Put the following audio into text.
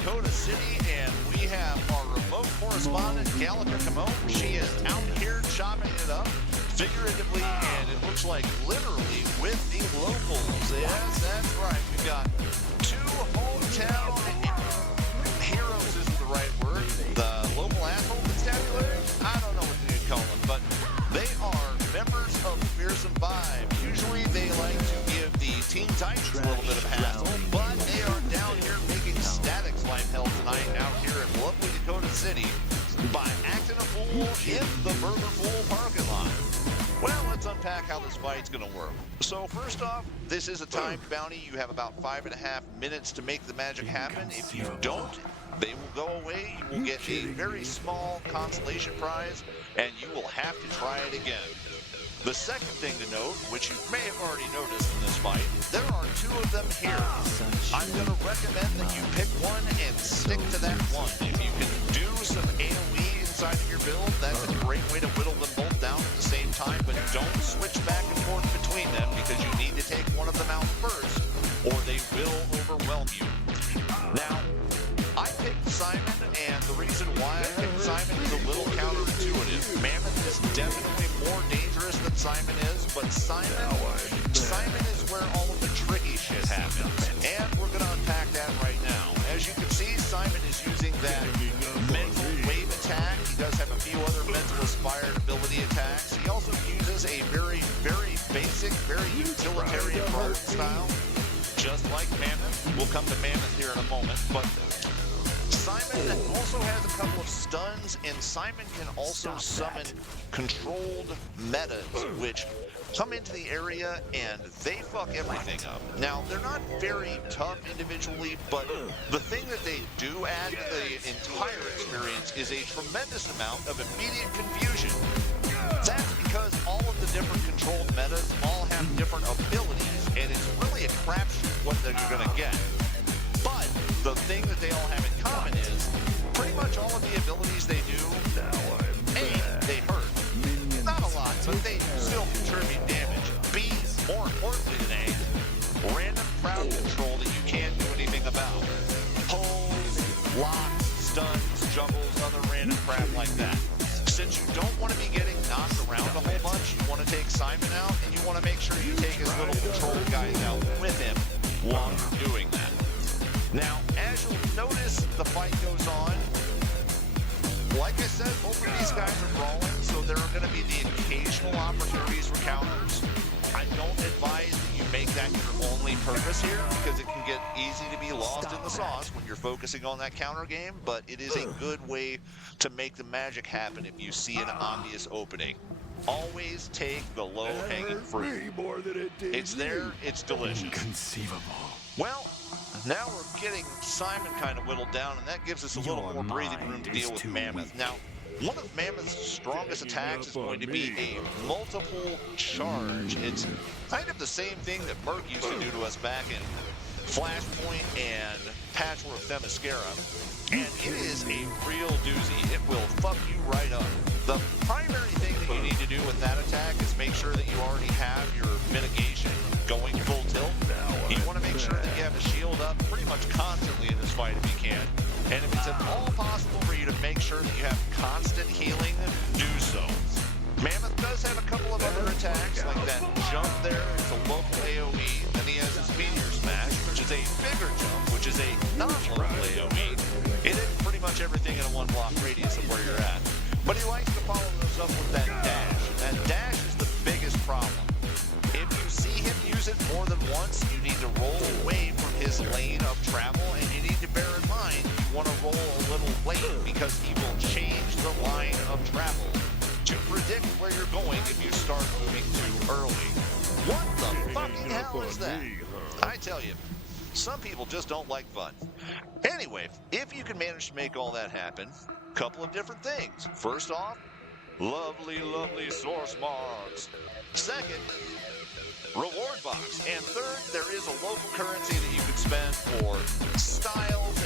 Dakota City, and we have our remote correspondent, Gallica Kimone. She is out here chopping it up, figuratively, and it looks like literally with the locals. Yes, that's right. We've got two hometown heroes isn't the right word. The local asshole constabulary? I don't know what you'd call them, but they are members of the Fearsome Vibe. Usually they like to give the Teen Titans a little bit of hassle, but they are down here making Static's life hell tonight out here in lovely Dakota City by acting a fool in the Burger Pool parking lot. Well, let's unpack how this fight's going to work. So first off, this is a timed bounty. You have about 5.5 minutes to make the magic happen. If you don't, they will go away. You will get a very small consolation prize, and you will have to try it again. The second thing to note, which you may have already noticed in this fight, there are two of them here. I'm going to recommend that you pick one and stick to that one. If you can do some AoE inside of your build, that's a great way to whittle them both down at the same time, but don't switch back and forth between them because you need to take one of them out first, or they will overwhelm you. Now, I picked Psimon, and the reason why I picked Psimon is a little counterintuitive. Mammoth is definitely more dangerous than Psimon is, but Psimon is where all of the tricky shit happens, and we're going to unpack that right now. As you can see, Psimon is using that mental wave attack. He does have a few other mental inspired ability attacks. He also uses a very, very basic, very utilitarian rogue style, just like Mammoth. We'll come to Mammoth here in a moment, but Psimon also has a couple of stuns, and Psimon can also summon controlled metas, which come into the area and they fuck everything up. Now, they're not very tough individually, but the thing that they do add to the entire experience is a tremendous amount of immediate confusion. That's because all of the different controlled metas all have different abilities, and it's really a crapshoot what they're going to get. But the thing that they all have in common is pretty much all of the abilities they do, A, they hurt. Not a lot, but they still contribute damage. B, more importantly than A, random crowd control that you can't do anything about. Pulls, locks, stuns, juggles, other random crap like that. Since you don't want to be getting knocked around a whole bunch, you want to take Psimon out, and you want to make sure you take his little controlled guys out with him while you're doing that. Now, as you'll notice, the fight goes on. Like I said, both of these guys are brawling, so there are going to be the occasional opportunities for counters. I don't advise that you make that your only purpose here, because it can get easy to be lost in the sauce when you're focusing on that counter game, but it is a good way to make the magic happen if you see an obvious opening. Always take the low-hanging fruit. It's there, it's delicious. Inconceivable. Well, now we're getting Psimon kind of whittled down, and that gives us a little more breathing room to deal with Mammoth. Now, one of Mammoth's strongest attacks is going to be a multiple charge. It's kind of the same thing that Merc used to do to us back in Flashpoint and Patchwork Themyscira. And it is a real doozy. It will fuck you right up. The primary thing that you need to do with that attack is make sure that you already have your mitigation going full tilt. You want to make sure that you have a shield up pretty much constantly in this fight if you can. And if it's at all possible for you to make sure that you have constant healing, do so. Mammoth does have a couple of other attacks, like that jump there. It's a local AoE. Then he has his Meteor Smash, which is a bigger jump, which is a non-local AoE. It hits pretty much everything in a one-block radius of where you're at. But he likes to follow those up with that dash. And that dash is the biggest problem. If you see him use it more than once, you need to roll away from his lane of travel, and you need to bear in mind you want to roll a little late because he will change the line of travel to predict where you're going if you start moving too early. What the fucking hell is that? I tell you, some people just don't like fun. Anyway, if you can manage to make all that happen, a couple of different things. First off, lovely, lovely source marks. Second, reward box. And third, there is a local currency that you can spend for styles,